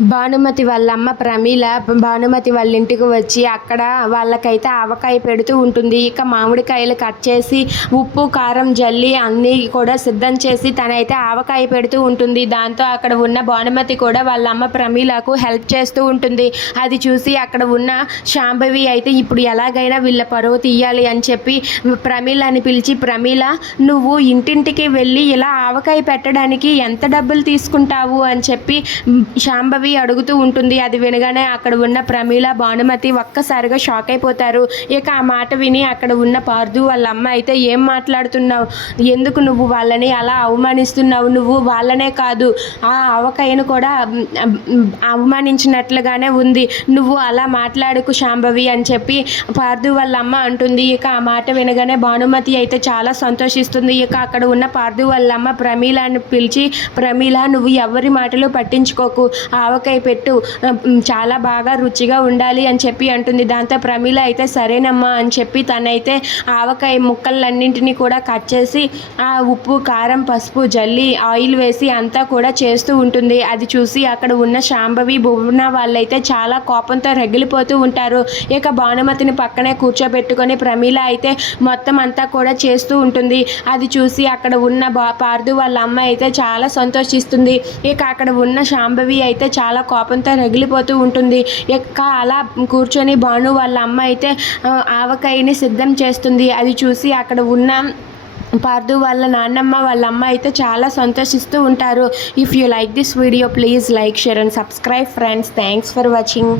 భానుమతి వాళ్ళ అమ్మ ప్రమీల భానుమతి వాళ్ళ ఇంటికి వచ్చి అక్కడ వాళ్ళకైతే ఆవకాయ పెడుతూ ఉంటుంది. ఇక మామిడికాయలు కట్ చేసి ఉప్పు కారం జల్లి అన్నీ కూడా సిద్ధం చేసి తనైతే ఆవకాయ పెడుతూ ఉంటుంది. దాంతో అక్కడ ఉన్న భానుమతి కూడా వాళ్ళ అమ్మ ప్రమీలకు హెల్ప్ చేస్తూ ఉంటుంది. అది చూసి అక్కడ ఉన్న శాంభవి అయితే ఇప్పుడు ఎలాగైనా వీళ్ళ పరువు తీయాలి అని చెప్పి ప్రమీలని పిలిచి ప్రమీల నువ్వు ఇంటింటికి వెళ్ళి ఇలా ఆవకాయ పెట్టడానికి ఎంత డబ్బులు తీసుకుంటావు? అని చెప్పి శాంభవి అడుగుతూ ఉంటుంది. అది వినగానే అక్కడ ఉన్న ప్రమీల భానుమతి ఒక్కసారిగా షాక్ అయిపోతారు. ఇక ఆ మాట విని అక్కడ ఉన్న పార్దు వాళ్ళ అమ్మ అయితే ఏం మాట్లాడుతున్నావు? ఎందుకు నువ్వు వాళ్ళని అలా అవమానిస్తున్నావు? నువ్వు వాళ్ళనే కాదు. ఆ ఆవకాయను కూడా అవమానించినట్లుగానే ఉంది. నువ్వు అలా మాట్లాడుకు శాంభవి అని చెప్పి పార్దు వాళ్ళ అమ్మ అంటుంది. ఇక ఆ మాట వినగానే భానుమతి అయితే చాలా సంతోషిస్తుంది. ఇక అక్కడ ఉన్న పార్దు వాళ్ళ అమ్మ ప్రమీలాని పిలిచి ప్రమీల నువ్వు ఎవరి మాటలు పట్టించుకోకు? ఆవకాయ పెట్టు. చాలా బాగా రుచిగా ఉండాలి అని చెప్పి అంటుంది. దాంతో ప్రమీల అయితే సరేనమ్మా అని చెప్పి తనైతే ఆవకాయ ముక్కలన్నింటినీ కూడా కట్ చేసి ఆ ఉప్పు కారం పసుపు జల్లి ఆయిల్ వేసి అంతా కూడా చేస్తూ ఉంటుంది. అది చూసి అక్కడ ఉన్న శాంభవి భువన వాళ్ళైతే చాలా కోపంతో రగిలిపోతూ ఉంటారు. ఇక భానుమతిని పక్కనే కూర్చోబెట్టుకొని ప్రమీల అయితే మొత్తం అంతా కూడా చేస్తూ ఉంటుంది. అది చూసి అక్కడ ఉన్న బా పార్దు వాళ్ళ అమ్మ అయితే చాలా సంతోషిస్తుంది. ఇక అక్కడ ఉన్న శాంభవి అయితే చాలా చాలా కోపంతో రగిలిపోతూ ఉంటుంది. ఇక అలా కూర్చొని భాను వాళ్ళ అమ్మ అయితే ఆవకాయని సిద్ధం చేస్తుంది. అది చూసి అక్కడ ఉన్న పార్దు వాళ్ళ నాన్నమ్మ వాళ్ళ అమ్మ అయితే చాలా సంతోషిస్తూ ఉంటారు. If you like this video please like share and subscribe friends thanks for watching